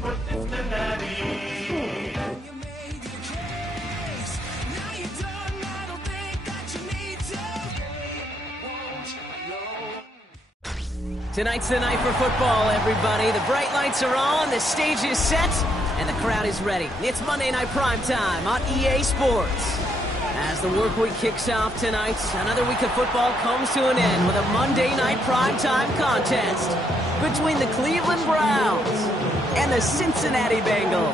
Tonight's the night for football, everybody. The bright lights are on, the stage is set, and the crowd is ready. It's Monday Night Primetime on EA Sports. As the work week kicks off tonight, another week of football comes to an end with a Monday Night Primetime contest between the Cleveland Browns and the Cincinnati Bengals.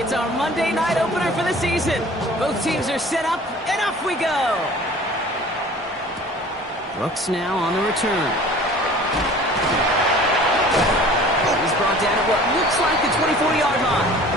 It's our Monday night opener for the season. Both teams are set up, and off we go. Brooks now on the return. He's brought down at what looks like the 24-yard line.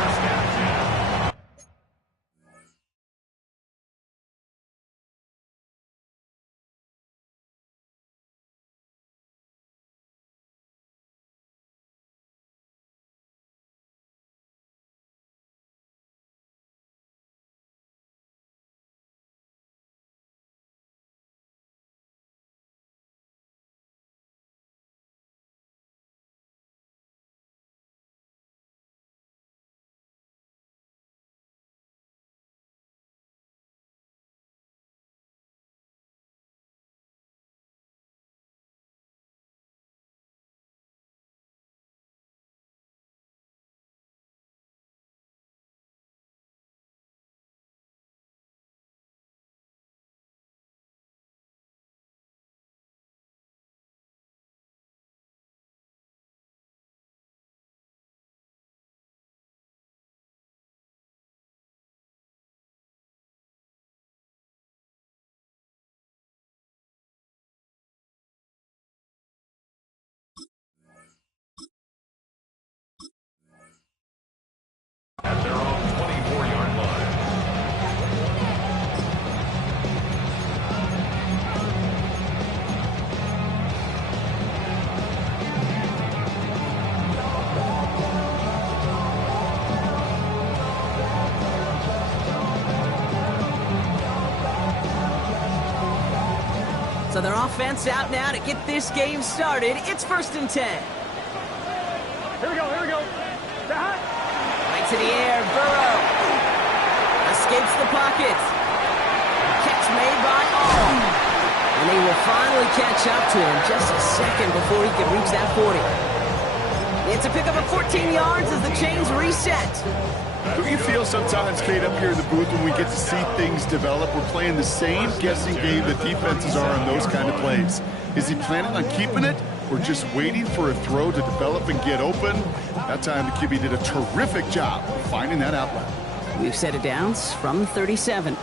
At their own 24-yard line. So their offense out now to get this game started. It's 1st and 10. Here we go. Right to the air, Burrow. Escapes the pocket. Catch made by All. And they will finally catch up to him just a second before he can reach that 40. It's a pickup of 14 yards as the chains reset. Don't you feel sometimes, Kate, up here in the booth when we get to see things develop? We're playing the same guessing game that defenses are on those kind of plays. Is he planning on keeping it or just waiting for a throw to develop and get open? That time the QB did a terrific job of finding that outlet. We've set it down from 37.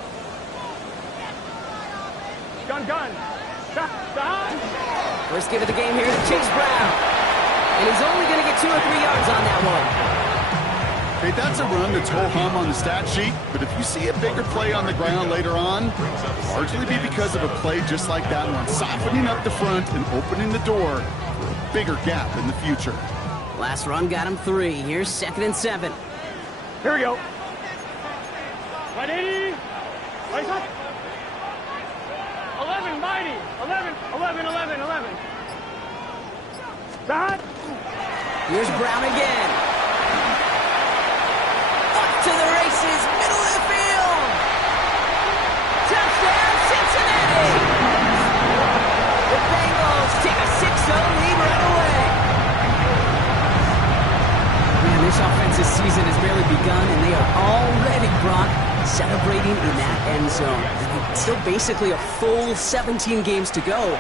Gun. First give of the game here to Chase Brown. And he's only going to get 2 or 3 yards on that one. Okay, that's a run that's ho-hum on the stat sheet, but if you see a bigger play on the ground later on, largely be because of a play just like that one, softening up the front and opening the door for a bigger gap in the future. Last run got him 3. Here's 2nd and 7. Here we go. 180. 11, mighty. 11. That. Here's Brown again. Up to the races, middle of the field. Touchdown, Cincinnati. The Bengals take a 6-0 lead right away. Man, this offensive season has barely begun, and they are already, Brock, celebrating in that end zone. Still basically a full 17 games to go.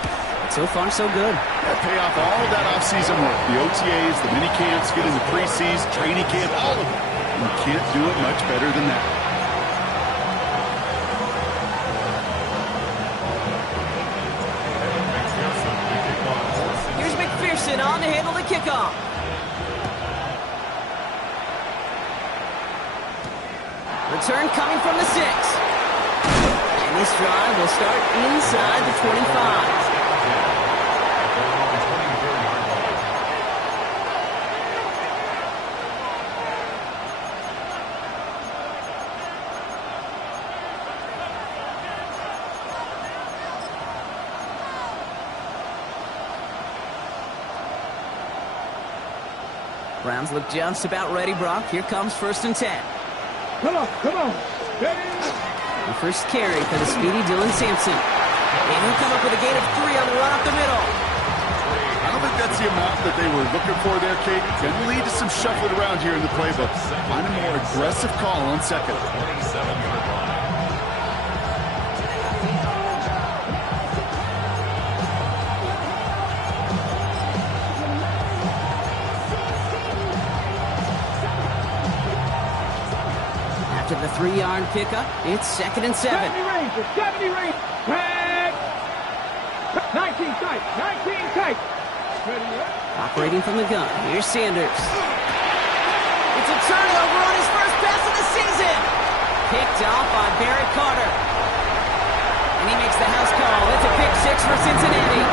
So far, so good. Pay off all of that offseason work. The OTAs, the mini camps, get into preseason, training camp, all of it. You can't do it much better than that. Here's McPherson on to handle the kickoff. Return coming from the 6. And this drive will start inside the 25. Browns look just about ready, Brock. Here comes 1st and 10. Come on, come on. Ready? The first carry for the speedy Dylan Sampson. And he'll come up with a gain of 3 on the run up the middle. I don't think that's the amount that they were looking for there, Kate. Can lead to some shuffling around here in the playbook. Find a more aggressive call on 2nd. 27-yard line. After the 3-yard pickup, it's 2nd and 7. 70 range, 70 range. Tag. 19 tight, 19 tight. Operating from the gun, here's Sanders. It's a turnover on his first pass of the season. Picked off by Barrett Carter. And he makes the house call. It's a pick 6 for Cincinnati.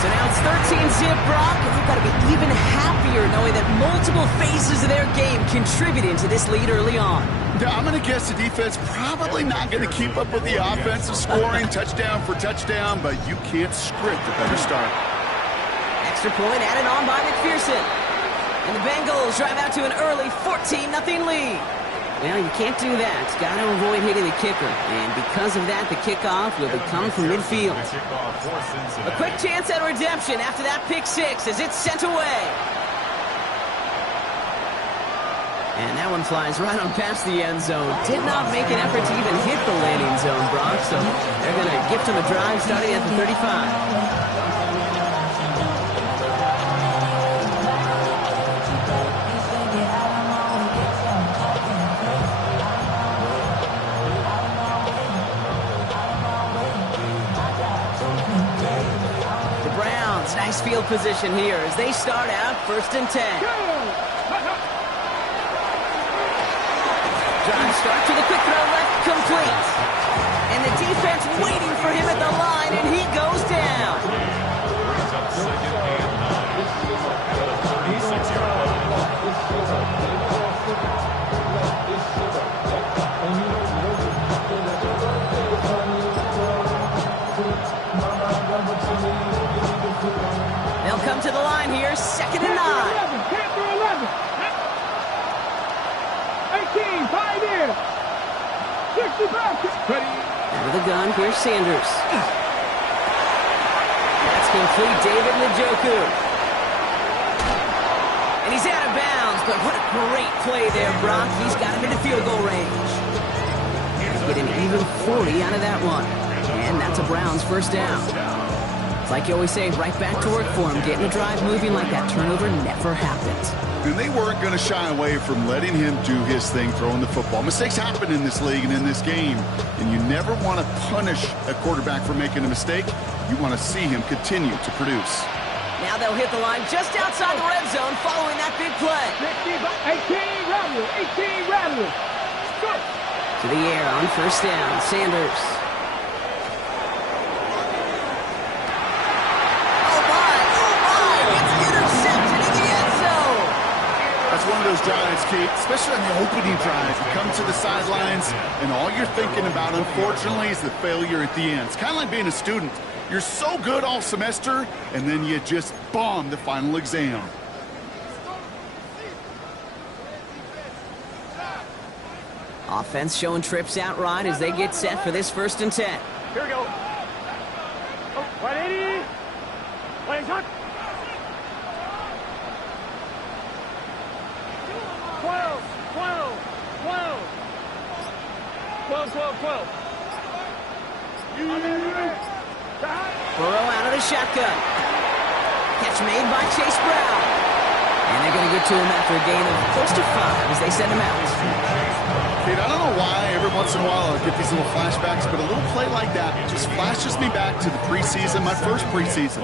So now it's 13-zip, Brock, and they've got to be even happier knowing that multiple phases of their game contributed to this lead early on. Yeah, I'm going to guess the defense probably not going to keep up with the offensive scoring touchdown for touchdown, but you can't script a better start. Extra point added on by McPherson. And the Bengals drive out to an early 14-0 lead. Well, you can't do that. Got to avoid hitting the kicker. And because of that, the kickoff will be coming from midfield. A quick chance at redemption after that pick 6 as it's sent away. And that one flies right on past the end zone. Did not make an effort to even hit the landing zone, Brock. So they're going to gift him a drive starting at the 35. Nice field position here as they start out 1st and 10. Drive start to the quick throw left, complete. And the defense waiting for him at the line, and he goes down. Brings up 2nd and 9 at the 36-yard line. They'll come to the line here, 2nd and 9. 11. 18, 5 in. 65. Ready. Out of the gun, here's Sanders. That's complete, David Njoku. And he's out of bounds, but what a great play there, Brock. He's got him into field goal range. Get an even 40 out of that one. And that's a Browns 1st down. It's like you always say, right back to work for him. Getting the drive moving like that turnover never happened. And they weren't going to shy away from letting him do his thing, throwing the football. Mistakes happen in this league and in this game, and you never want to punish a quarterback for making a mistake. You want to see him continue to produce. Now they'll hit the line just outside the red zone following that big play. 18, Rattler. 18, Rattler. To the air on 1st down, Sanders. That's one of those drives, Kate, especially on the opening drive. You come to the sidelines, and all you're thinking about, unfortunately, is the failure at the end. It's kind of like being a student. You're so good all semester, and then you just bomb the final exam. Offense showing trips out right as they get set for this 1st and 10. Here we go. Oh, 180. Playing touch. 12, 12, 12. 12, 12, 12. Burrow out of the shotgun. Catch made by Chase Brown. And they're going to get to him after a gain of close to 5 as they send him out. Kate, I don't know why every once in a while I get these little flashbacks, but a little play like that just flashes me back to the preseason, my first preseason.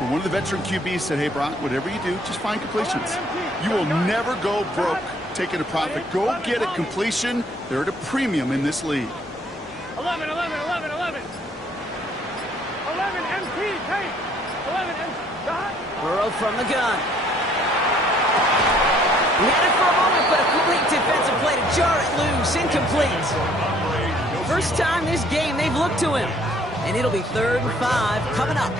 When one of the veteran QBs said, hey, Brock, whatever you do, just find completions. You will never go broke taking a profit. Go get a completion. They're at a premium in this league. 11, 11, 11, 11. 11 MT, take. 11 MT. Burrow from the gun. He had it for a moment, but a complete defensive play to jar it loose. Incomplete. First time this game they've looked to him. And it'll be 3rd and 5 coming up.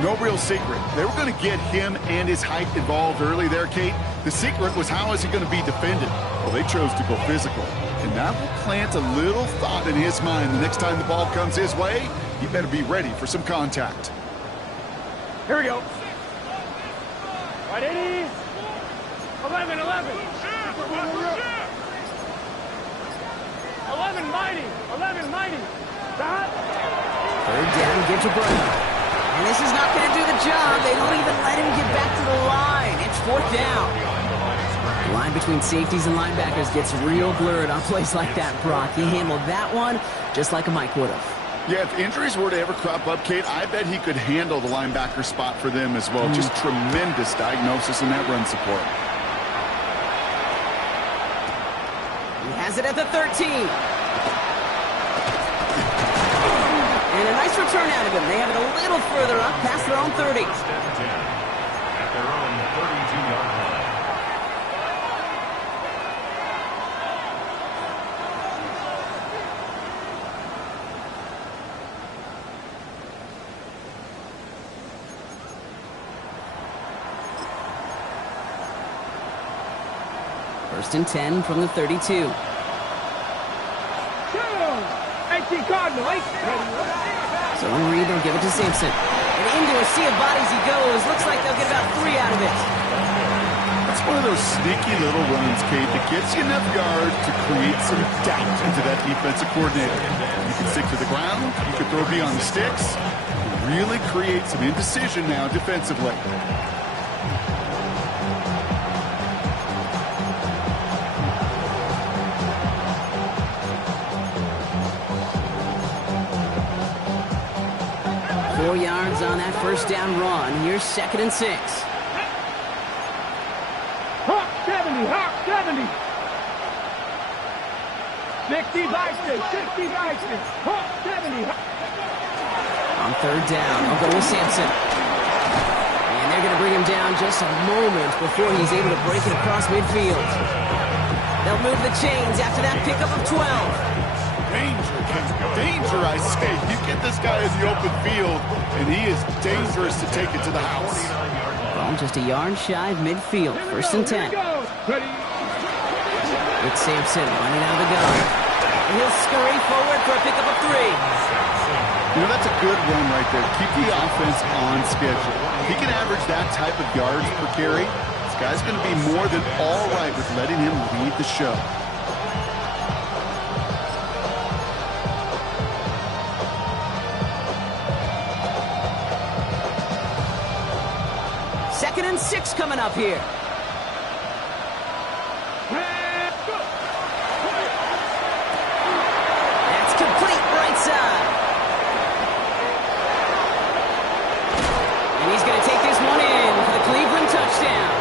No real secret. They were going to get him and his height involved early there, Kate. The secret was, how is he going to be defended? Well, they chose to go physical. And that will plant a little thought in his mind. The next time the ball comes his way, he better be ready for some contact. Here we go. Right, 80. 11, 11. 11 mighty. 11 mighty. Stop. Third down, give to Brown. And this is not going to do the job. They don't even let him get back to the line. It's fourth down. The line between safeties and linebackers gets real blurred on plays like that, Brock. He handled that one just like a Mike would have. Yeah, if injuries were to ever crop up, Kate, I bet he could handle the linebacker spot for them as well. Just tremendous diagnosis in that run support. He has it at the 13. And a nice return out of him. They have it a little further up past their own 30. At their own 32-yard line. First and 10 from the 32. 18 Cardinal. 18. So in read, they'll give it to Sampson. And into a sea of bodies he goes. Looks like they'll get about 3 out of it. That's one of those sneaky little runs, Kate, that gets you enough yards to create some doubt into that defensive coordinator. You can stick to the ground. You can throw beyond the sticks. Really create some indecision now defensively. Yards on that first down run. Here's second and 6. Hawk 70, Hawk 70. 60 Vikings, 60 Vikings. Hawk 70. On third down, they'll go with Sampson. And they're going to bring him down just a moment before he's able to break it across midfield. They'll move the chains after that pickup of 12. Danger, I say. You get this guy in the open field, and he is dangerous to take it to the house. Ball just a yard shy of midfield. First and 10. It's Sampson running out of the gun. He'll scurry forward for a pickup of 3. You know, that's a good run right there. Keep the offense on schedule. If he can average that type of yards per carry, this guy's going to be more than all right with letting him lead the show. Second and 6 coming up here. That's complete right side. And he's going to take this one in for the Cleveland touchdown.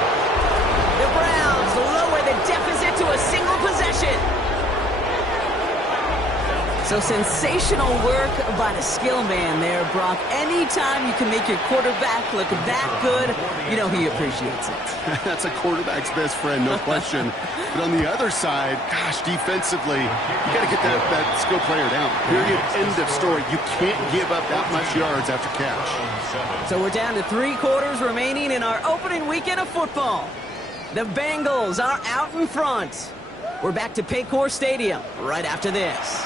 The Browns lower the deficit to a single possession. So sensational work by the skill man there, Brock. Anytime you can make your quarterback look that good, you know he appreciates it. That's a quarterback's best friend, no question. But on the other side, gosh, defensively, you got to get that skill player down. Period. End of story. You can't give up that much yards after catch. So we're down to 3 quarters remaining in our opening weekend of football. The Bengals are out in front. We're back to Paycor Stadium right after this.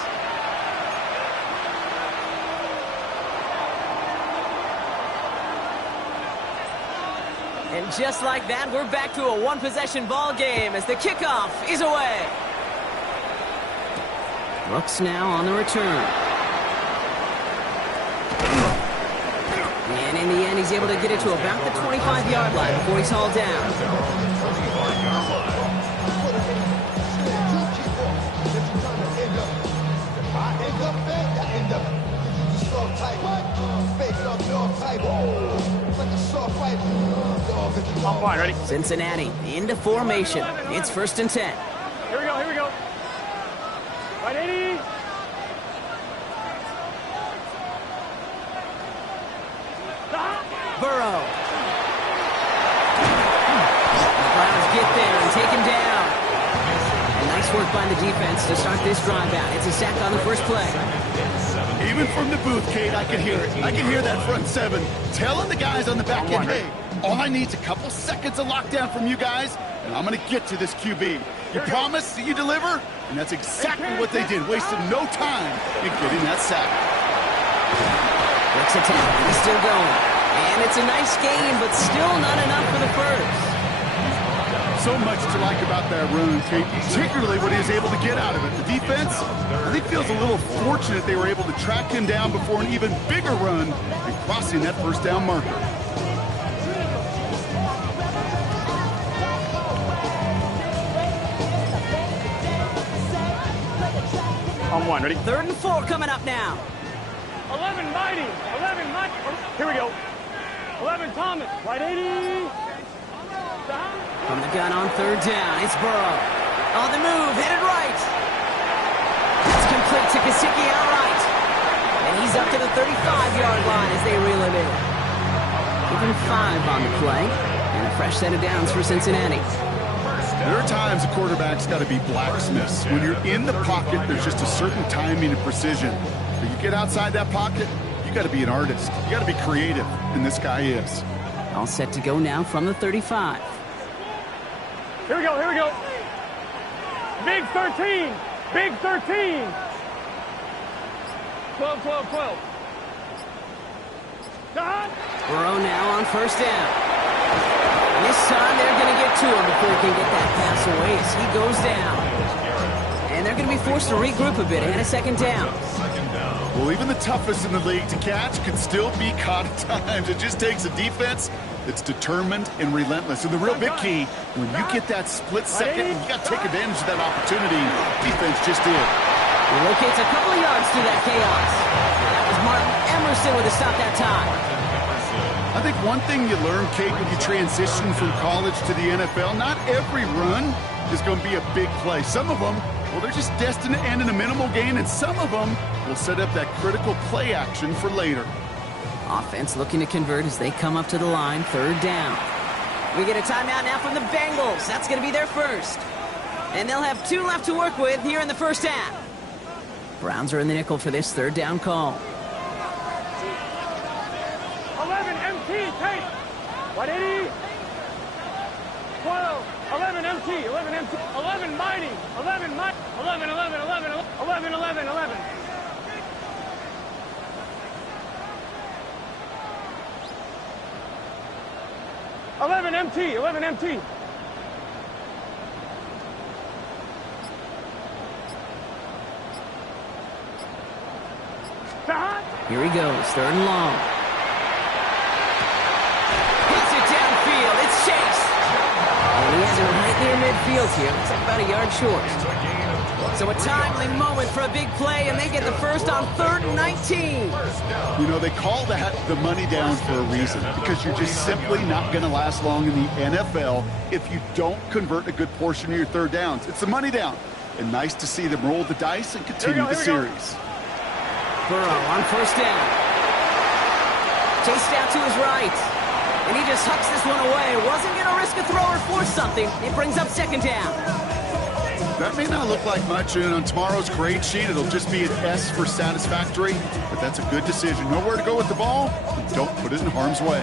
And just like that, we're back to a one-possession ball game as the kickoff is away. Brooks now on the return. And in the end, he's able to get it to about the 25-yard line before he's hauled down. I'm fine, ready? Cincinnati into formation. It's first and 10. Here we go, here we go. Right, 80. Burrow. The Browns get there and take him down. And nice work by the defense to start this drive out. It's a sack on the first play. Even from the booth, Kate, I can hear it. I can hear that front seven telling the guys on the back end, hey, all I need is a couple seconds of lockdown from you guys, and I'm going to get to this QB. You promise that you deliver? And that's exactly what they did, wasted no time in getting that sack. Next attack, he's still going. And it's a nice game, but still not enough for the first. So much to like about that run, Kate, particularly what he was able to get out of it. The defense, I think, feels a little fortunate they were able to track him down before an even bigger run and crossing that first down marker. On one, ready? 3rd and 4 coming up now. 11 Mighty. 11 Mighty. Here we go. 11 Thomas. Right 80. Down. From the gun on 3rd down, it's Burrow. On the move, headed right. It's complete to Gesicki outright. And he's up to the 35-yard line as they reel him in. Give him 5 on the play. And a fresh set of downs for Cincinnati. There are times a quarterback's got to be blacksmiths. When you're in the pocket, there's just a certain timing and precision. But you get outside that pocket, you got to be an artist. You got to be creative, and this guy is. All set to go now from the 35. Here we go. Here we go. Big 13. Big 13. 12, 12, 12. Down. Burrow now on 1st down. And this time they're going to get to him before he can get that pass away as he goes down. And they're going to be forced to regroup a bit and a 2nd down. Well, even the toughest in the league to catch can still be caught at times. It just takes a defense that's determined and relentless. And the real big key, when you get that split second, you got to take advantage of that opportunity. Defense just did. He locates a couple of yards through that chaos. That was Martin Emerson with a stop that time. I think one thing you learn, Kate, when you transition from college to the NFL, not every run is going to be a big play. Some of them, well, they're just destined to end in a minimal gain, and some of them will set up that critical play action for later. Offense looking to convert as they come up to the line, 3rd down. We get a timeout now from the Bengals. That's going to be their first. And they'll have 2 left to work with here in the first half. Browns are in the nickel for this 3rd down call. 11 MT. Take. 180. 12. 11 MT. 11 MT. 11 Mighty. 11 Mighty. 11, 11, 11, 11, 11, 11. 11 MT. 11 MT. Here he goes, 3rd and long. Hits it downfield, it's Chase. And he has it right near midfield here. It's about a yard short. So a timely moment for a big play, and they get the first on 3rd and 19. You know, they call that the money down for a reason, because you're just simply not going to last long in the NFL if you don't convert a good portion of your 3rd downs. It's the money down. And nice to see them roll the dice and continue the series. Burrow on 1st down. Chased out to his right. And he just hucks this one away. Wasn't going to risk a throw or force something. It brings up 2nd down. That may not look like much, and on tomorrow's grade sheet, it'll just be an S for satisfactory, but that's a good decision. Know where to go with the ball, and don't put it in harm's way.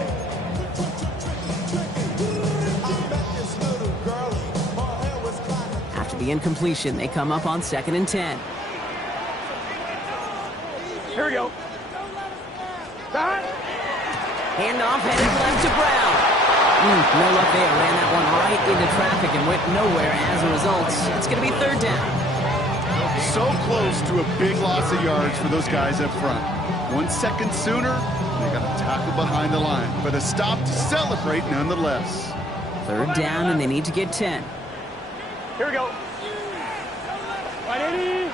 After the incompletion, they come up on 2nd and 10. Here we go. Handoff headed left to Brown. No luck there. Ran that one right into traffic and went nowhere as a result. It's going to be 3rd down. So close to a big loss of yards for those guys up front. 1 second sooner, they got a tackle behind the line. But a stop to celebrate nonetheless. 3rd down, and they need to get 10. Here we go. 180.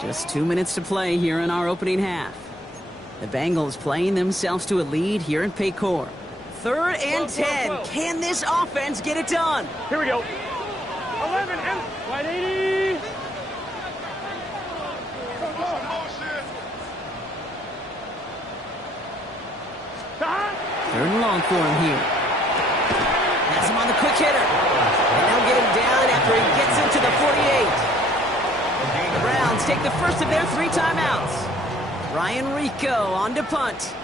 Just 2 minutes to play here in our opening half. The Bengals playing themselves to a lead here in Paycor. 3rd and 10. Can this offense get it done? Here we go. 11 and 180. Third and long for him here. That's him on the quick hitter. And they'll get him down after he gets into the 48. The Browns take the first of their 3 timeouts. Ryan Rico on to punt.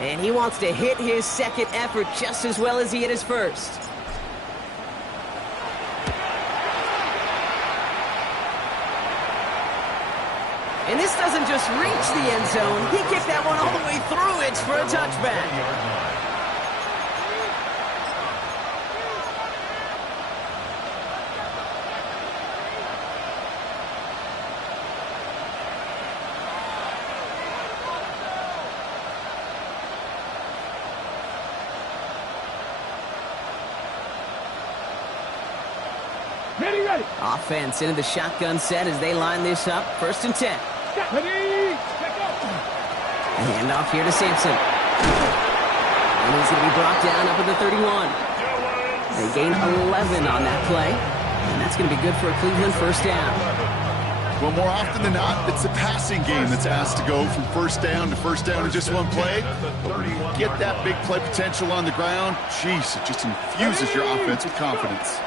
And he wants to hit his second effort just as well as he hit his first. And this doesn't just reach the end zone. He kicked that one all the way through it for a touchback. Ready. Offense into the shotgun set as they line this up. 1st and 10. Ready. A handoff here to Sampson. And he's going to be brought down up at the 31. They gain 11 on that play. And that's going to be good for a Cleveland 1st down. Well, more often than not, it's a passing game that's asked to go from 1st down to 1st down in just one play. But when you get that big play potential on the ground, jeez, it just infuses your offense with confidence.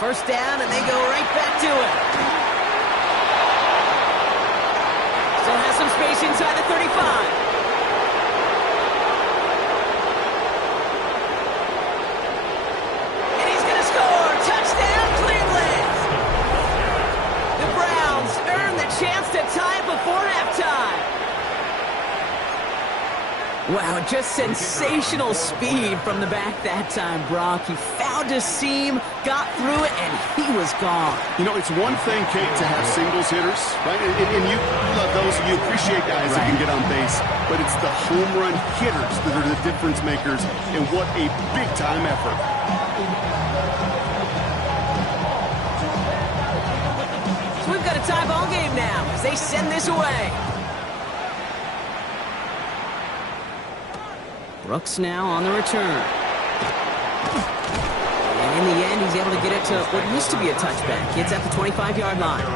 1st down, and they go right back to it. Still has some space inside the 35. And he's going to score. Touchdown, Cleveland. The Browns earn the chance to tie before halftime. Wow, just sensational speed from the back that time, Brock. He found a seam, got through it, and he was gone. You know, it's one thing, Kate, to have singles hitters, right? And you love those, and you appreciate guys that can get on base. But it's the home run hitters that are the difference makers, and what a big-time effort. So we've got a tie ball game now as they send this away. Brooks now on the return. And in the end, he's able to get it to what used to be a touchback. It's at the 25-yard line.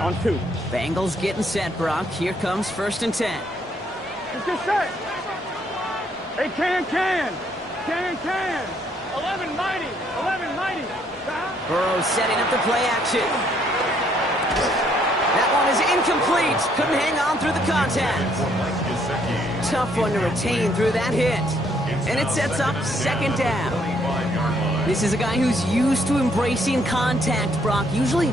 On 2. Bengals getting set, Brock. Here comes 1st and 10. Let's get set. Hey, can. 11 mighty. Burrow setting up the play action. That one is incomplete. Couldn't hang on through the contact. Tough one to retain through that hit. And it sets up 2nd down. This is a guy who's used to embracing contact, Brock. Usually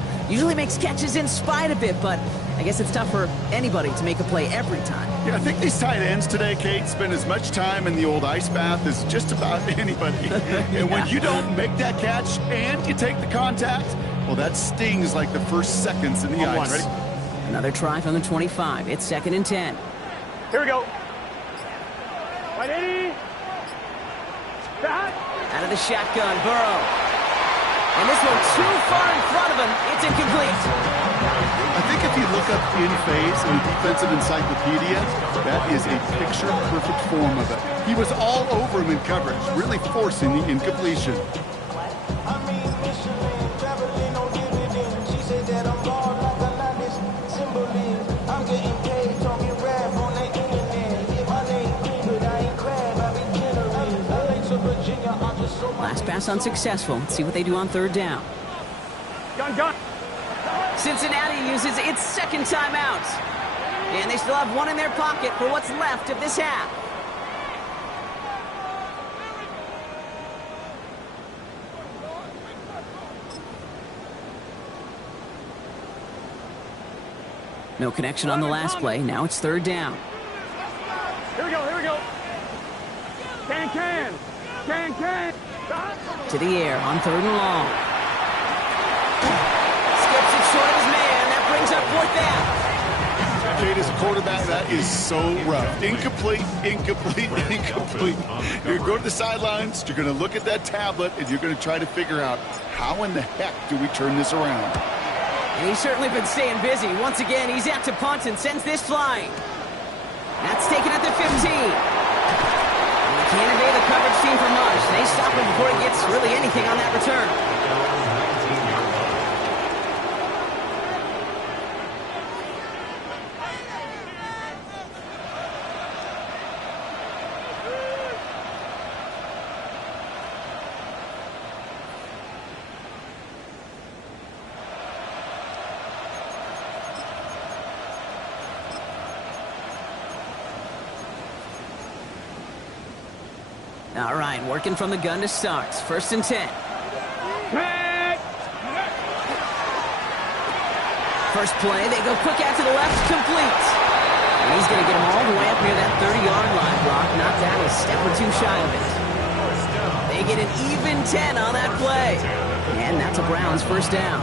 makes catches in spite of it, but I guess it's tough for anybody to make a play every time. Yeah, I think these tight ends today, Kate, spend as much time in the old ice bath as just about anybody. And when you don't make that catch and you take the contact, well, that stings like the first seconds in the ice. Ready? Another try from the 25. It's 2nd and 10. Here we go. Right 80. Out of the shotgun, Burrow. And this one too far in front of him. It's incomplete. I think if you look up in phase in defensive encyclopedia, that is a picture-perfect form of it. He was all over him in coverage, really forcing the incompletion. Last pass unsuccessful. Let's see what they do on 3rd down. Gun. Cincinnati uses its 2nd timeout. And they still have one in their pocket for what's left of this half. No connection on the last play. Now it's 3rd down. Here we go. Can. To the air on 3rd and long. Skips it short of his man. That brings up 4th down. Kate, as a quarterback, that is so rough. Incomplete. You're going to go to the sidelines, you're going to look at that tablet, and you're going to try to figure out how in the heck do we turn this around. And he's certainly been staying busy. Once again, he's out to punt and sends this flying. That's taken at the 15. And can't evade the coverage team for much. They stop him before he gets really anything on that return. All right, working from the gun to start. 1st and 10. First play, they go quick out to the left, complete. And he's going to get him all the way up near that 30-yard line. Brock knocked out a step or two shy of it. They get an even 10 on that play. And that's a Browns first down.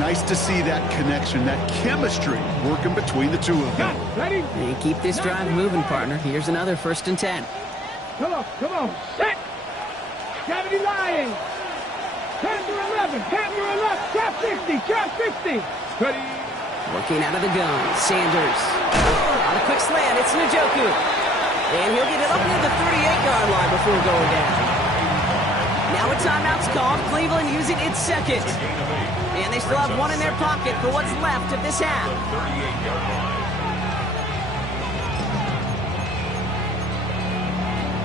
Nice to see that connection, that chemistry working between the two of them. Ready? They keep this drive moving, partner. Here's another 1st and 10. Come on. Set. 70 Lions. Panther 11. Panther 11. Trap 60. Trap 60. Ready. Working out of the gun. Sanders. On a quick slant, it's Njoku. And he'll get it up near the 38-yard line before going down. Now a timeout's called. Cleveland using its second. And they still have one in their pocket for what's left of this half. 38-yard line.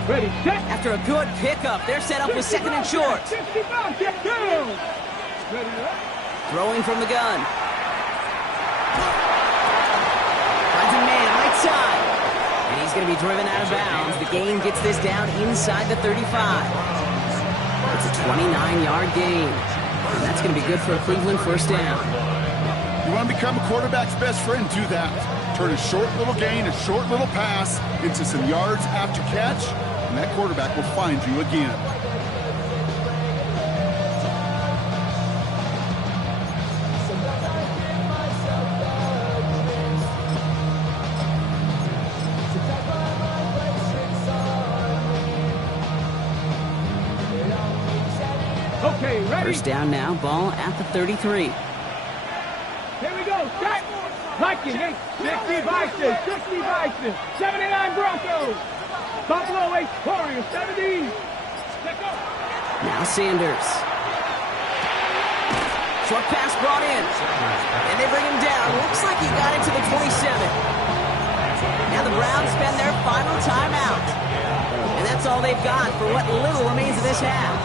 Ready, set. After a good pickup, they're set up with 2nd and short. 65, get down. Ready, up. Throwing from the gun. Finds a man right side. And he's going to be driven out of bounds. The gain gets this down inside the 35. It's a 29-yard gain. And that's going to be good for a Cleveland first down. You want to become a quarterback's best friend, do that. Turn a short little gain, a short little pass into some yards after catch, and that quarterback will find you again. Okay, ready. First down now, ball at the 33. Here we go. Set. Vikings, 60 Vikings, 60 Vikings, 79 Broncos. Buffalo 8 Warriors, 70. Let go. Now Sanders. Short pass brought in. And they bring him down. Looks like he got into the 27. Now the Browns spend their final timeout. And that's all they've got for what little remains of this half.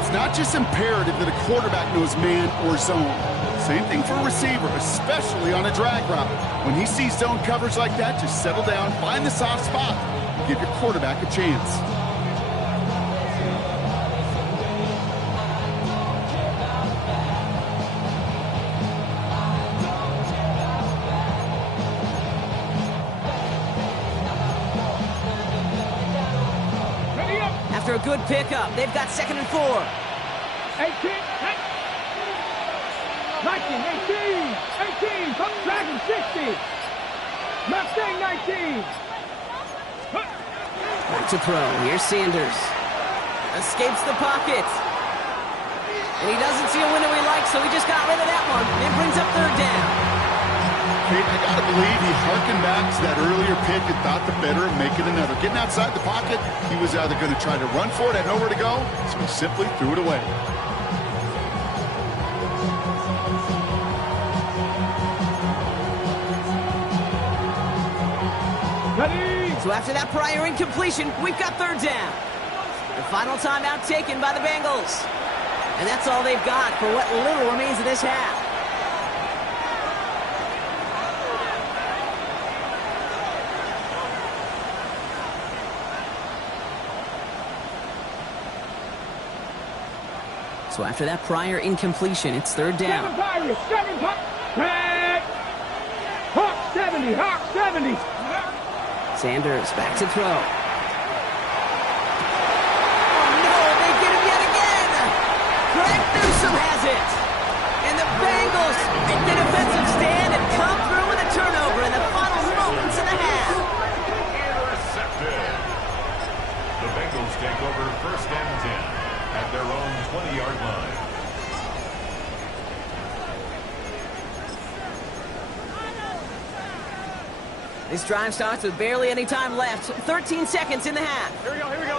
It's not just imperative that a quarterback knows man or zone. Same thing for a receiver, especially on a drag route. When he sees zone coverage like that, just settle down, find the soft spot, and give your quarterback a chance. Ready up. After a good pickup, they've got 2nd and 4. 18. Viking 18. Dragon 60. Mustang 19. Back to throw. Here's Sanders. Escapes the pocket. And he doesn't see a window he likes, so he just got rid of that one. And brings up 3rd down. Kate, I gotta believe he harkened back to that earlier pick and thought the better of making another. Getting outside the pocket, he was either going to try to run for it, had nowhere to go, so he simply threw it away. So after that prior incompletion, we've got 3rd down. The final timeout taken by the Bengals. And that's all they've got for what little remains of this half. So after that prior incompletion, it's 3rd down. 7 Pirates, 7 Pirates. Hawk 70, Hawk 70. Sanders back to throw. Oh no, they get him yet again! Greg Newsome has it! And the Bengals make the defensive stand and come through with a turnover in the final moments of the half. Intercepted. The Bengals take over 1st and 10 at their own 20-yard line. This drive starts with barely any time left. 13 seconds in the half. Here we go, here we go.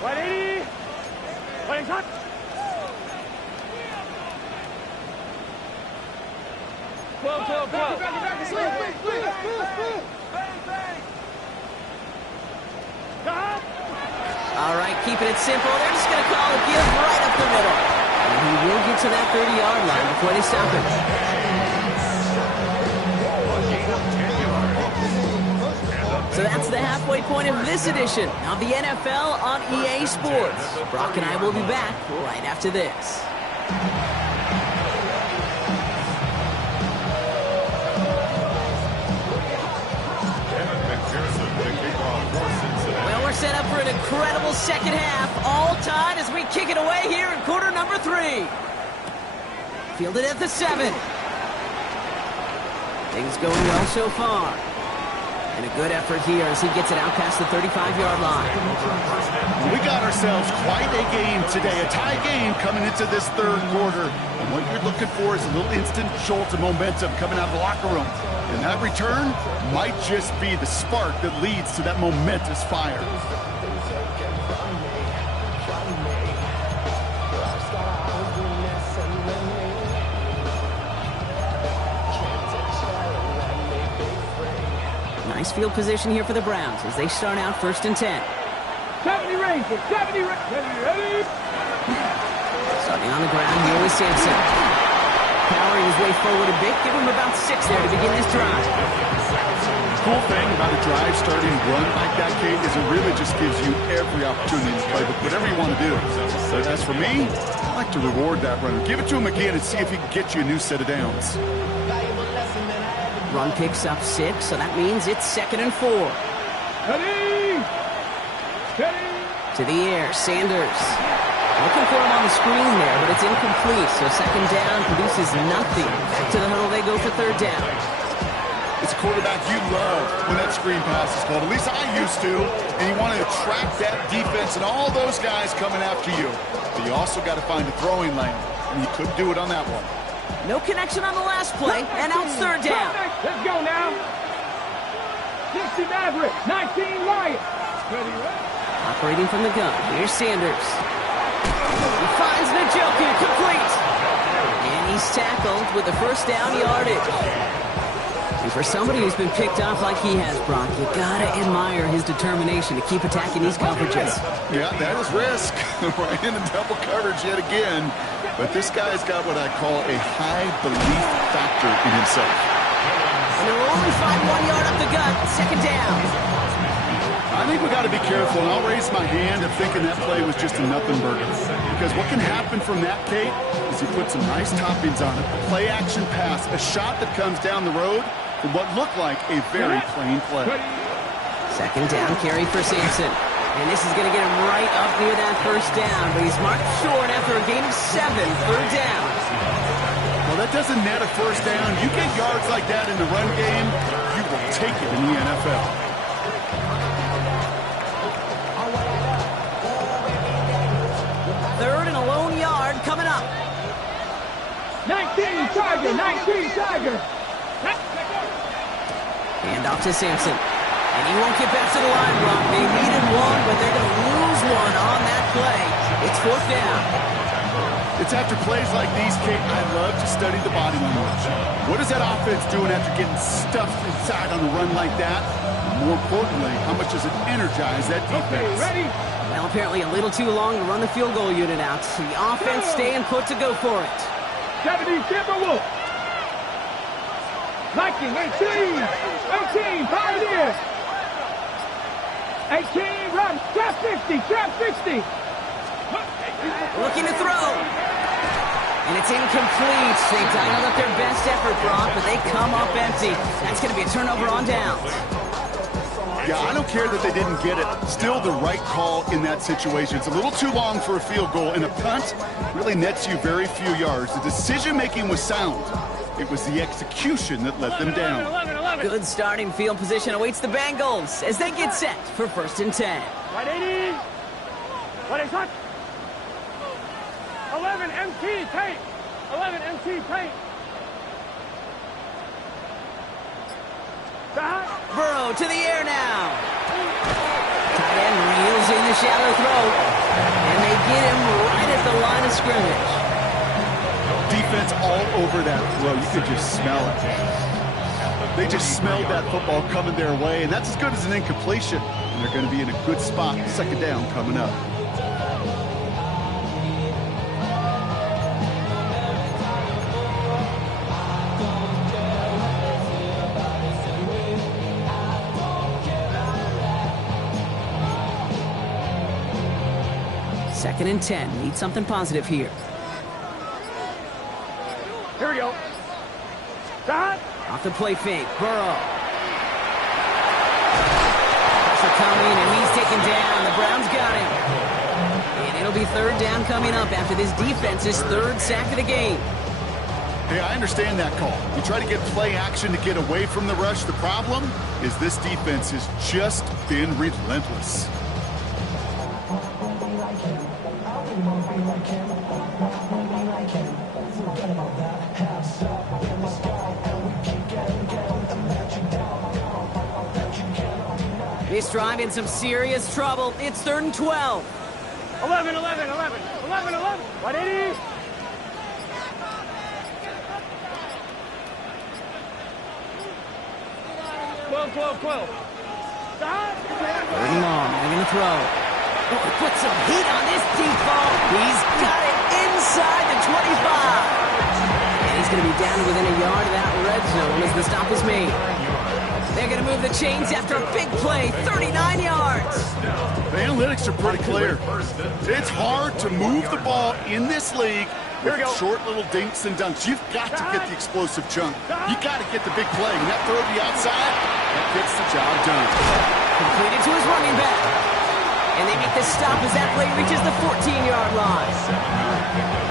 180. Playing cut. All right, keeping it simple. They're just going to call a give right up the middle. And he will get to that 30-yard line before they stop him. So that's the halfway point of this edition of the NFL on EA Sports. Brock and I will be back right after this. Well, we're set up for an incredible second half. All tied as we kick it away here in quarter number 3. Fielded at the 7. Things going well so far. And a good effort here as he gets it out past the 35-yard line. We got ourselves quite a game today, a tie game coming into this third quarter. And what you're looking for is a little instant jolt of momentum coming out of the locker room. And that return might just be the spark that leads to that momentous fire. Nice field position here for the Browns as they start out 1st and 10. 70 Rangers, 70 Rangers. Ready? Starting on the ground here with Sampson. Powering his way forward a bit. Give him about 6 there to begin this drive. The cool thing about a drive starting run like that, Kate, is it really just gives you every opportunity to play whatever you want to do. But as for me, I like to reward that runner. Give it to him again and see if he can get you a new set of downs. Run picks up 6, so that means it's 2nd and 4. Ready? Ready? To the air, Sanders. Looking for him on the screen there, but it's incomplete, so 2nd down produces nothing. To the huddle they go for 3rd down. It's a quarterback you love when that screen pass is called. At least I used to. And you want to attract that defense and all those guys coming after you. But you also got to find a throwing lane, and you couldn't do it on that one. No connection on the last play, and out 3rd down. Let's go now. 60 Maverick, 19 Lions. Ready, ready. Operating from the gun, here's Sanders. He finds Njoku, complete. And he's tackled with the 1st down yardage. And for somebody who's been picked off like he has, Brock, you gotta admire his determination to keep attacking these coverages. Yeah, that is risk. Right in the double coverage yet again. But this guy's got what I call a high belief factor in himself. And they'll only find 1 yard up the gut, 2nd down. I think we got to be careful, and I'll raise my hand of thinking that play was just a nothing burger. Because what can happen from that, Kate, is he put some nice toppings on it. A play-action pass, a shot that comes down the road from what looked like a very plain play. 2nd down carry for Sampson. And this is going to get him right up near that 1st down. But he's marked short after a gain of 7, 3rd down. Well, that doesn't net a 1st down. You get yards like that in the run game, you will take it in the NFL. Third and a lone yard coming up. 19 Tiger, 19 Tiger. Hand off to Sampson. And he won't get back to the line, Brock. They needed 1, but they're going to lose 1 on that play. It's 4th down. It's after plays like these, Kate, I love to study the body language. What is that offense doing after getting stuffed inside on a run like that? And more importantly, how much does it energize that defense? Okay, ready? Well, apparently a little too long to run the field goal unit out. The offense staying put to go for it. 70 Timberwolves. Viking, 18, Pioneer. 18, run, trap 50, trap 60. Looking to throw. And it's incomplete. They dialed up their best effort, Brock, but they come up empty. That's going to be a turnover on downs. Yeah, I don't care that they didn't get it. Still the right call in that situation. It's a little too long for a field goal, and a punt really nets you very few yards. The decision-making was sound. It was the execution that let them down. 11. Good starting field position awaits the Bengals as they get set for 1st and 10. Right 80. What is hot? 11 MT paint. 11 MT paint. Burrow to the air now. Tight end reels in the shallow throw. And they get him right at the line of scrimmage. Defense all over that throw. You could just smell it. They just smelled that football coming their way, and that's as good as an incompletion. And they're going to be in a good spot. Second down coming up. Second and 10. Need something positive here. Here we go. Stop. Off the play fake. Burrow. Pressure coming, and he's taken down. The Browns got him. And it'll be third down coming up after this defense's third sack of the game. Hey, I understand that call. You try to get play action to get away from the rush. The problem is this defense has just been relentless. This drive in some serious trouble. It's third and 12. 11, 11, 11, 11, 11. 180. Twelve. Stop. Third and long. They're going to throw. Oh, put some heat on this deep ball. He's got it inside the 25. And he's going to be down within a yard of that red zone as the stop is made. They're going to move the chains after a big play, 39 yards. The analytics are pretty clear. It's hard to move the ball in this league with short little dinks and dunks. You've got to get the explosive chunk. You got to get the big play. And that throw to the outside, that gets the job done. Completed to his running back. And they make the stop as that play reaches the 14-yard line.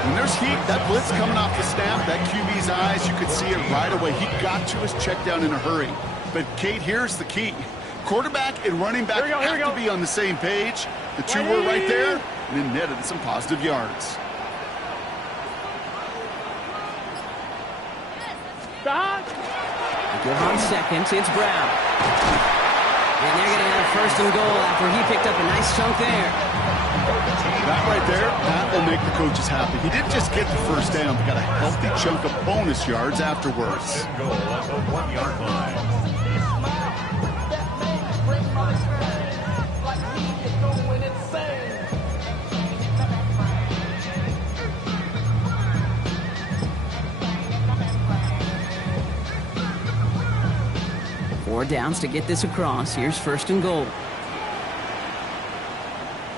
When there's heat, that blitz coming off the snap, that QB's eyes, you could see it right away. He got to his check down in a hurry. But, Kate, here's the key. Quarterback and running back have to be on the same page. The two were right there, and then netted some positive yards. Stop. Give on second. It's Brown. And they're going to have first and goal after he picked up a nice chunk there. That right there, that will make the coaches happy. He didn't just get the first down, but got a healthy chunk of bonus yards afterwards. Goal at the 1-yard line. 4 downs to get this across. Here's first and goal.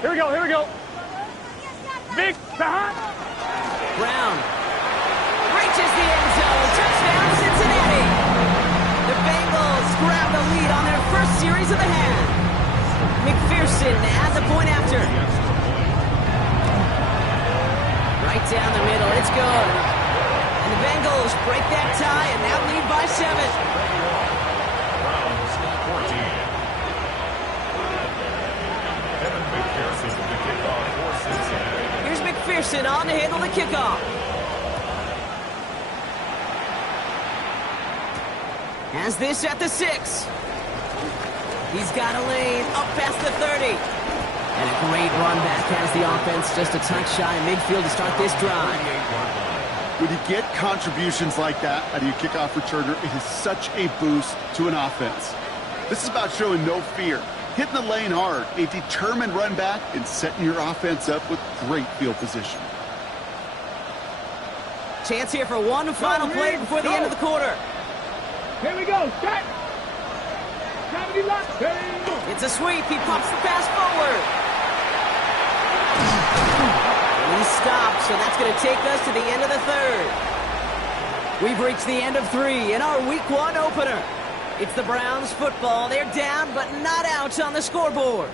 Here we go. Big shot. Brown reaches the end zone. Touchdown, Cincinnati. The Bengals grab the lead on their first series of the half. McPherson at the point after. Right down the middle. It's good. And the Bengals break that tie and now lead by 7. Here's McPherson on to handle the kickoff. Has this at the 6. He's got a lane up past the 30. And a great run back has the offense just a touch shy of midfield to start this drive. When you get contributions like that out of your kickoff returner, it is such a boost to an offense. This is about showing no fear, hitting the lane hard, a determined run back, and setting your offense up with great field position. Chance here for one final play before the end of the quarter. Here we go. Set. 70 left. It's a sweep. He pumps the pass forward. And he stopped, so that's going to take us to the end of the third. We've reached the end of 3 in our Week 1 opener. It's the Browns football. They're down, but not out on the scoreboard.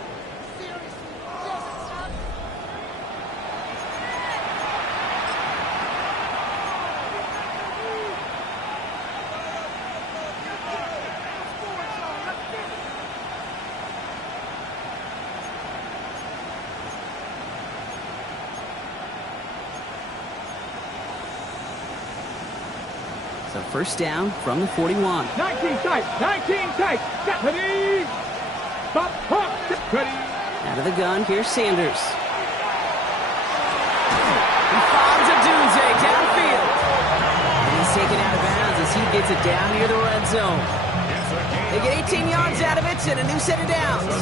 So first down from the 41. 19 tight, 19 tight. Step, ready. Stop, hop, step, ready. Out of the gun, here's Sanders. He finds Odunze downfield. And he's taken out of bounds as he gets it down near the red zone. They get 18 yards out of it and a new set of downs.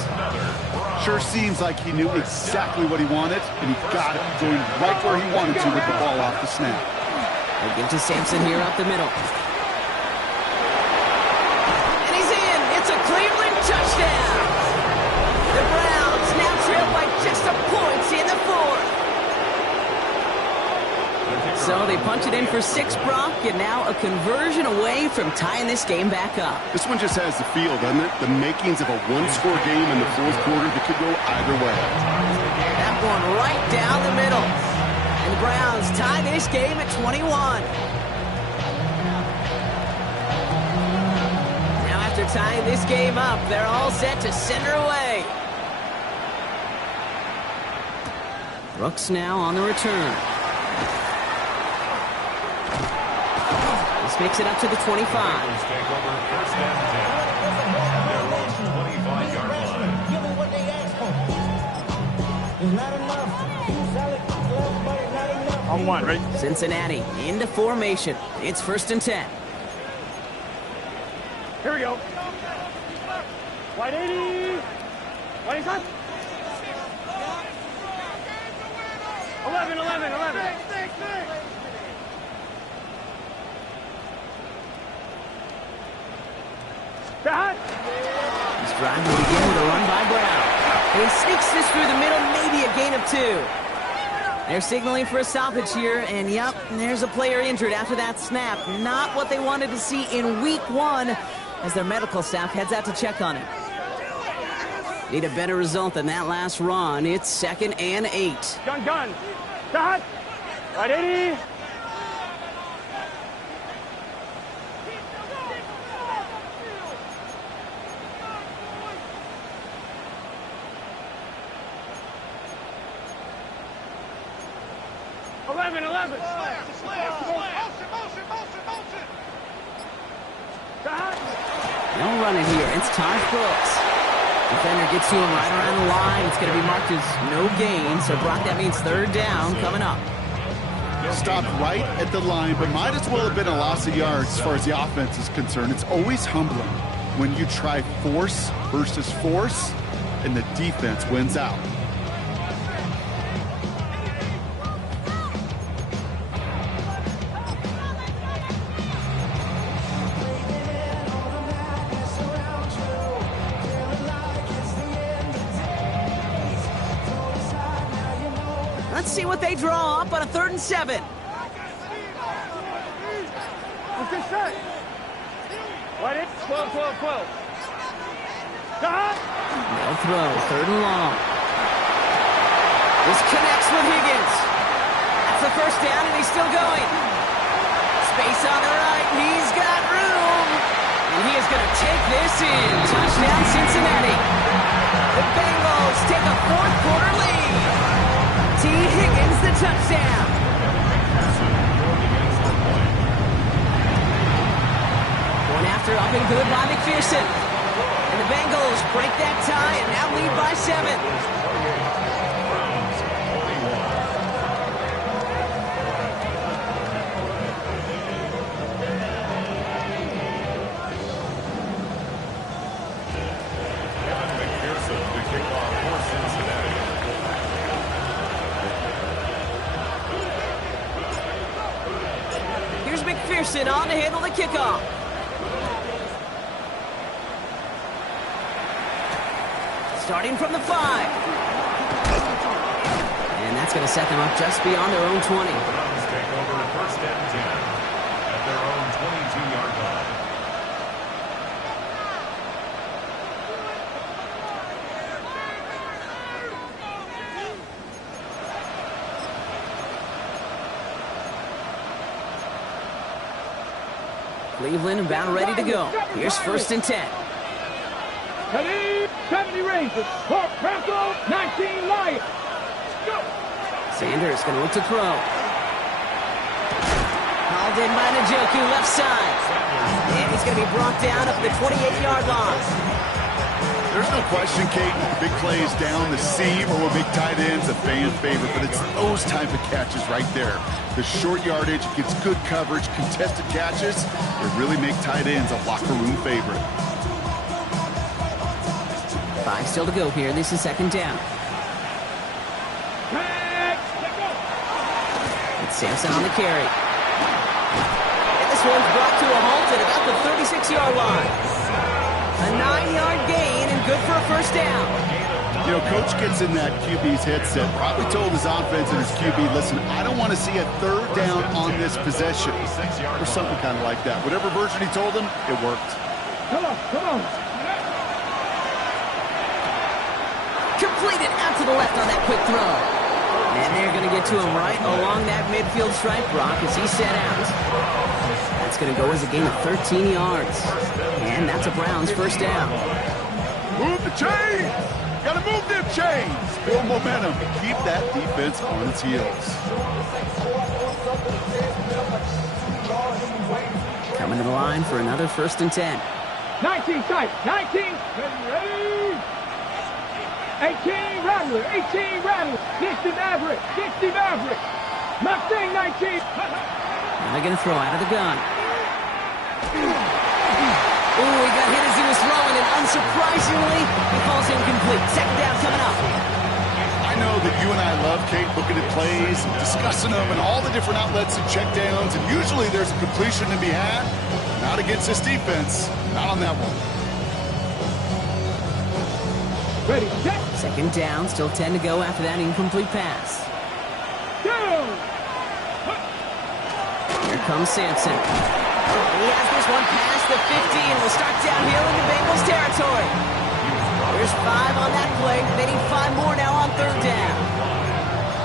Sure seems like he knew exactly what he wanted, and he got it going right where he wanted to with the ball off the snap. They give to Sampson here up the middle. And he's in. It's a Cleveland touchdown. The Browns now trail by just a point in the fourth. So they punch it in for 6, Brock, and now a conversion away from tying this game back up. This one just has the feel, doesn't it? The makings of a one-score game in the fourth quarter that could go either way. That one right down the middle. And the Browns tie this game at 21. Now after tying this game up, they're all set to send her away. Brooks now on the return. This makes it up to the 25. Take over first and 10. Their own 25-yard line. Give them what they asked for. It's not enough. But it's not enough. On one, right? Cincinnati into formation. It's first and 10. Here we go. White 80. White is up. 11. He's driving to begin with a run by Brown. And he sneaks this through the middle, maybe a gain of 2. They're signaling for a stoppage here, and yep, there's a player injured after that snap. Not what they wanted to see in week 1 as their medical staff heads out to check on him. Need a better result than that last run. It's 2nd and 8. Gun. Start. White 80. Eleven. No running here. It's Taj Brooks. Defender gets to him right around the line. It's going to be marked as no gain. So, Brock, that means 3rd down coming up. Stopped right at the line, but might as well have been a loss of yards as far as the offense is concerned. It's always humbling when you try force versus force, and the defense wins out. Let's see what they draw up on a 3rd and 7. What's this set? White it. 12. Start. No throw. 3rd and long. This connects with Higgins. That's the first down, and he's still going. Space on the right. He's got room. And he is going to take this in. Touchdown, Cincinnati. The Bengals take a 4th quarter lead. T. Higgins, the touchdown. Going after up and good by McPherson. And the Bengals break that tie and now lead by 7. Kevin McPherson to kick off for Cincinnati. Here's McPherson on to handle the kickoff. Starting from the 5. And that's going to set them up just beyond their own 20. Browns take over first and 10 at their own 22-yard line. Cleveland about ready to go. Here's first and 10. Ready. 70 Rangers. 4 Broncos. 19 Lions. Go. Sanders going to look to throw. Called Hauled in by Njoku, left side. And he's going to be brought down up the 28-yard line. There's no question, Kate, the big plays down the seam or big tight ends, a fan favorite, but it's those type of catches right there. The short yardage gets good coverage, contested catches, they really make tight ends a locker room favorite. 5 still to go here. This is second down. It's Sampson on the carry. And this one's brought to a halt at about the 36-yard line. A 9-yard gain and good for a first down. You know, Coach gets in that QB's headset, probably told his offense and his QB, listen, I don't want to see a third down on this possession. Or something kind of like that. Whatever version he told him, it worked. Come on, come on. Completed out to the left on that quick throw. And they're going to get to him right along that midfield stripe, Brock, as he's set out. That's going to go as a gain of 13 yards. And that's a Browns first down. Move the chains! Gotta move them chains! Build momentum. Keep that defense on its heels. Coming to the line for another 1st and 10. 19 tight, 19, ready. 18 Rattler, 18 Rattler, 60 Maverick, 60 Maverick. Mustang 19. And they're going to throw out of the gun. Ooh, he got hit as he was throwing, and unsurprisingly, he falls incomplete. Second down coming up. I know that you and I love, Kate, looking at plays, and discussing them, and all the different outlets and checkdowns, and usually there's a completion to be had. Not against this defense. Not on that one. Ready, set. Second down, still 10 to go after that incomplete pass. Down. Here comes Sampson. He has this one past the 50 and will start downhill into Bengals territory. There's 5 on that play. They need 5 more now on third down.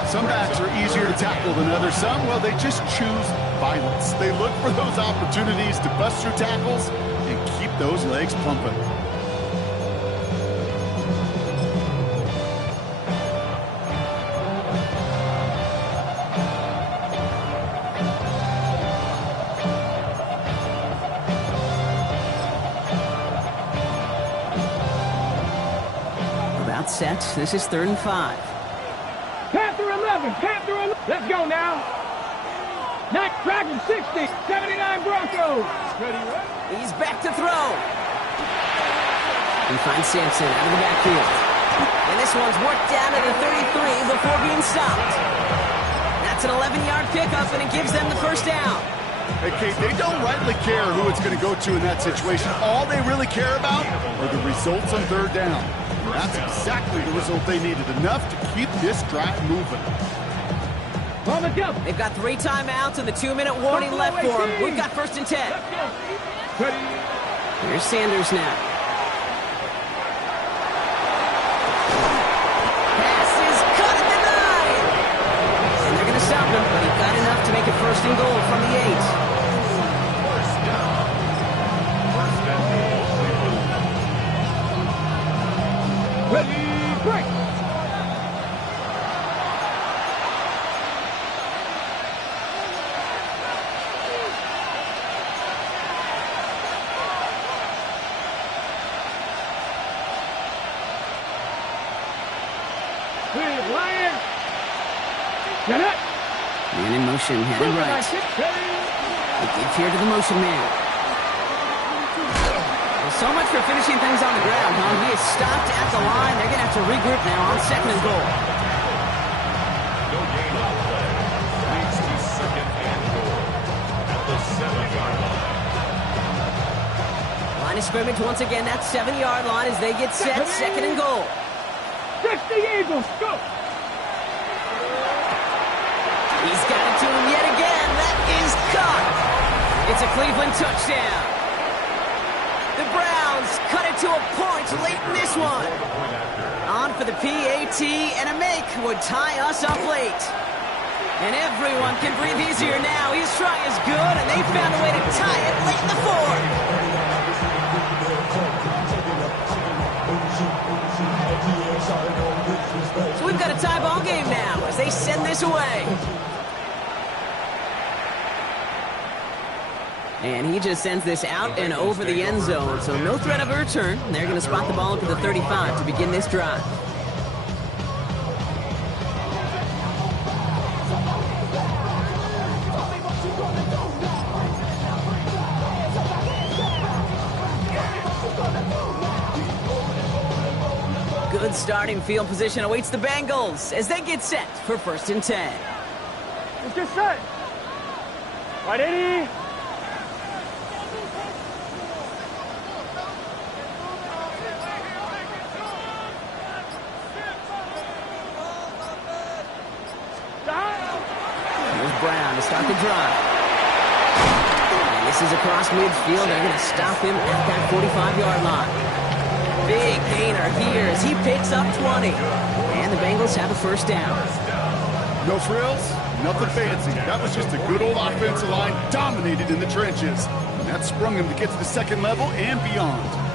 Some backs are easier to tackle than others. Some, well, they just choose violence. They look for those opportunities to bust through tackles and keep those legs pumping. Set. This is 3rd and 5. Panther 11, Panther 11. Let's go now. Night Dragon 60, 79 Broncos. Ready, ready. He's back to throw. He finds Sampson out of the backfield. And this one's worked down to the 33 before being stopped. That's an 11-yard pickup, and it gives them the first down. Hey, Kate, they don't rightly care who it's going to go to in that situation. All they really care about are the results on third down. That's exactly the result they needed, enough to keep this drive moving. On the jump. They've got 3 timeouts and the 2-minute warning left for them. We've got 1st and 10. Ready. Here's Sanders now. Pass is cut at the 9. And they're going to stop him, but he got enough to make it 1st and goal from the 8. Ready, break. Clear, Lion. Get it. Man in motion, headed right. They give here to the motion man. So much for finishing things on the ground, huh? He is stopped at the line. They're going to have to regroup now on 2nd and goal. No gain on the play. Leads to 2nd and goal at the 7-yard line. Line of scrimmage once again. That 7-yard line as they get set. 2nd and goal. 60 Eagles, go! He's got it to him yet again. That is caught. It's a Cleveland touchdown. The Browns cut it to a point late in this one. On for the PAT, and a make would tie us up late. And everyone can breathe easier now. His try is good, and they found a way to tie it late in the 4th. So we've got a tie ball game now as they send this away. And he just sends this out and over the end zone, so no threat of a return. They're going to spot the ball up at the 35 to begin this drive. Good starting field position awaits the Bengals as they get set for 1st and 10. Let's get set. Right, Eddie. Here's Brown to start the drive. And this is across midfield. They're going to stop him at that 45-yard line. Big gainer here as he picks up 20. And the Bengals have a 1st down. No frills, nothing fancy. That was just a good old offensive line dominated in the trenches. And that sprung him to get to the 2nd level and beyond.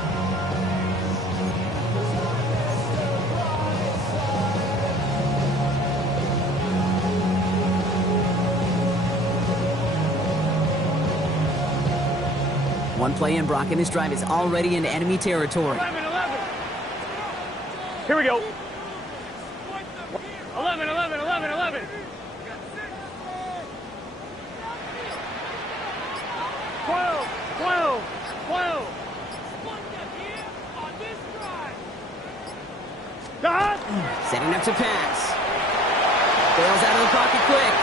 One play in, Brock, and this drive is already into enemy territory. 11. Here we go. 11. 12. Dot. Setting up to pass. Bails out of the pocket quick.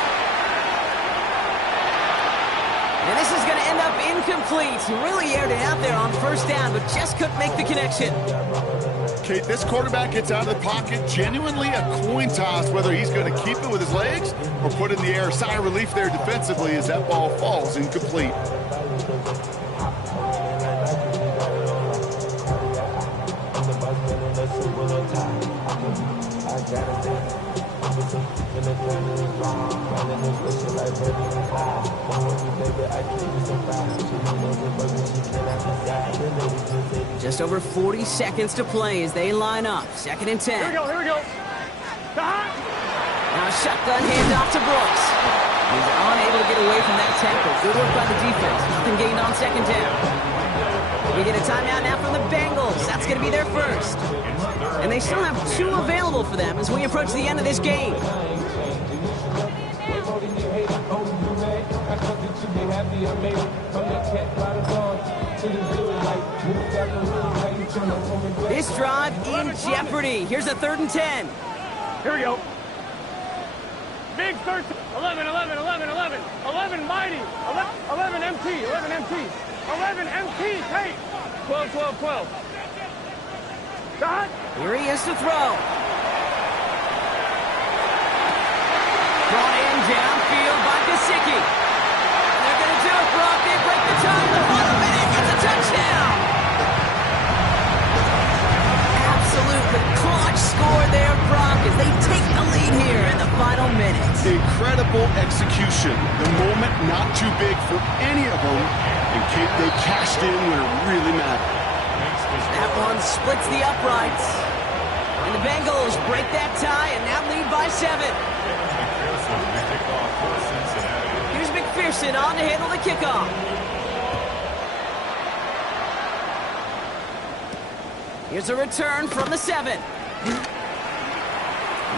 And this is going to end up incomplete. He really aired it out there on 1st down, but just couldn't make the connection. Kate, this quarterback gets out of the pocket, genuinely a coin toss whether he's going to keep it with his legs or put it in the air. Sigh of relief there defensively as that ball falls incomplete. Just over 40 seconds to play as they line up. 2nd and 10. Here we go. Now a shotgun handoff to Brooks. He's unable to get away from that tackle. Good work by the defense. Nothing gained on 2nd down. We get a timeout now from the Bengals. That's going to be their 1st. And they still have 2 available for them as we approach the end of this game. This drive in jeopardy. Here's a 3rd and 10. Here we go. Big 13. 11 mighty. 11 MT. 11 MT. Hey. 12. Dot. Here he is to throw. Brought in downfield by Gesicki. They're going to do it, Brock. They break the tie in the final minute. It's a touchdown. Absolutely clutch score there, Brock, as they take the lead here in the final minutes. Incredible execution. The moment not too big for any of them. And Kate, they cashed in when it really mattered. That one splits the uprights. And the Bengals break that tie and now lead by 7. Here's McPherson on to handle the kickoff. Here's a return from the 7.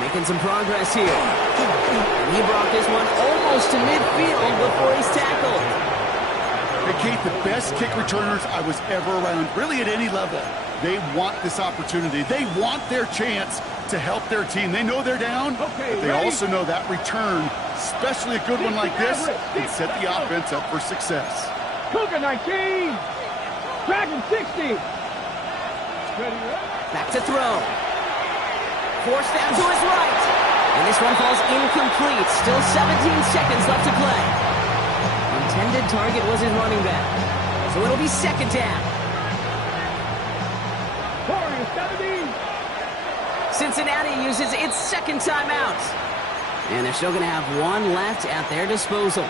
Making some progress here. And he brought this one almost to midfield before he's tackled. Hey, Kate, the best kick returners I was ever around, really at any level. They want this opportunity. They want their chance to help their team. They know they're down, but they also know that return, especially a good one like this, can set the offense up for success. Cougar 19. Dragon 60. Back to throw. Forced down to his right. And this one falls incomplete. Still 17 seconds left to play. Intended target was his running back. So it'll be 2nd down. Cincinnati uses its 2nd timeout. And they're still going to have 1 left at their disposal.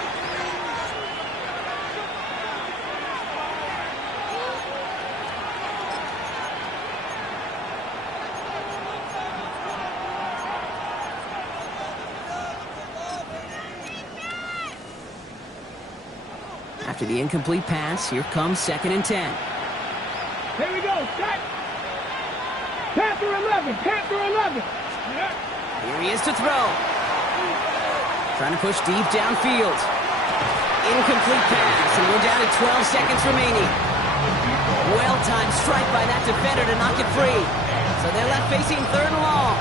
After the incomplete pass, here comes 2nd and 10. Here we go. Set. Panther 11. Panther 11. Here he is to throw. Trying to push deep downfield. Incomplete pass, and we're down to 12 seconds remaining. Well-timed strike by that defender to knock it free. So they're left facing 3rd and long.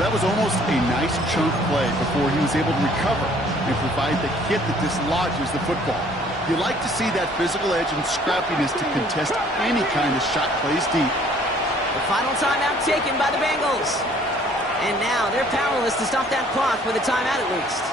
That was almost a nice chunk play before he was able to recover and provide the hit that dislodges the football. You like to see that physical edge and scrappiness to contest any kind of shot plays deep. The final timeout taken by the Bengals. And now they're powerless to stop that clock with a timeout at least.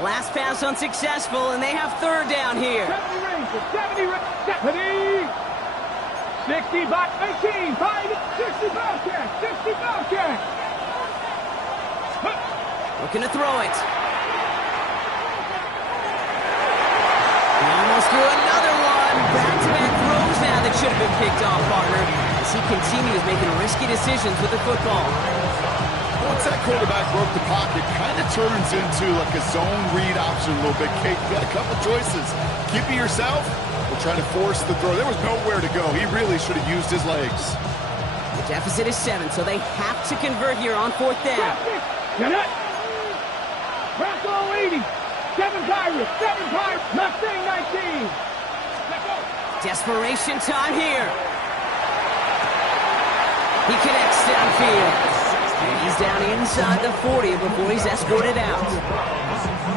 Last pass unsuccessful, and they have 3rd down here. 70 Rangers, 60 by 18, 60 Bobcat, 60 Bobcat. Looking to throw it. He almost threw another one. Back-to-back throws now that should have been picked off, partner, as he continues making risky decisions with the football. Once that quarterback broke the pocket, kind of turns into like a zone read option a little bit. Kate, you got a couple choices. Keep it yourself or try to force the throw. There was nowhere to go. He really should have used his legs. The deficit is 7, so they have to convert here on 4th down. Get it. Bronco 80. 7 Pirates. 7 Pirates. Mustang 19. Let's go. Desperation time here. He connects downfield. And he's down inside the 40 before he's escorted out.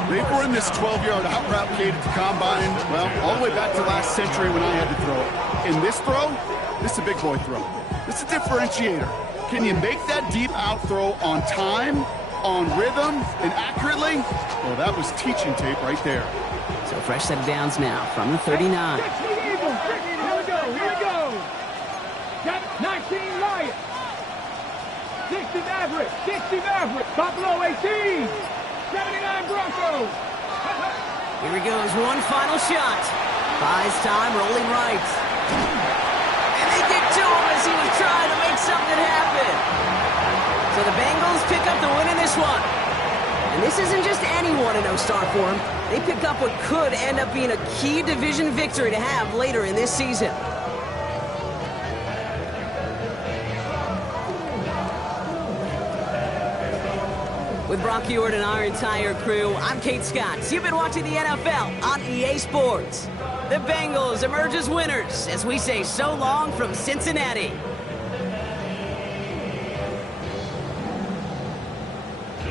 They were in this 12-yard out route, Kate, at the combine, well, all the way back to last century when I had to throw it. In this throw, this is a big boy throw. This is a differentiator. Can you make that deep out throw on time, on rhythm, and accurately? Well, that was teaching tape right there. So fresh set of downs now from the 39. Here we go. Here we go. 19 Lions. 60 Maverick, 60 Maverick, Buffalo 18, 79 Broncos. Here he goes, one final shot. Buys time, rolling right. And they get to him as he was trying to make something happen. So the Bengals pick up the win in this one. And this isn't just any 1-0 start for them. They pick up what could end up being a key division victory to have later in this season. With Brock Huard and our entire crew, I'm Kate Scott. You've been watching the NFL on EA Sports. The Bengals emerge as winners as we say so long from Cincinnati.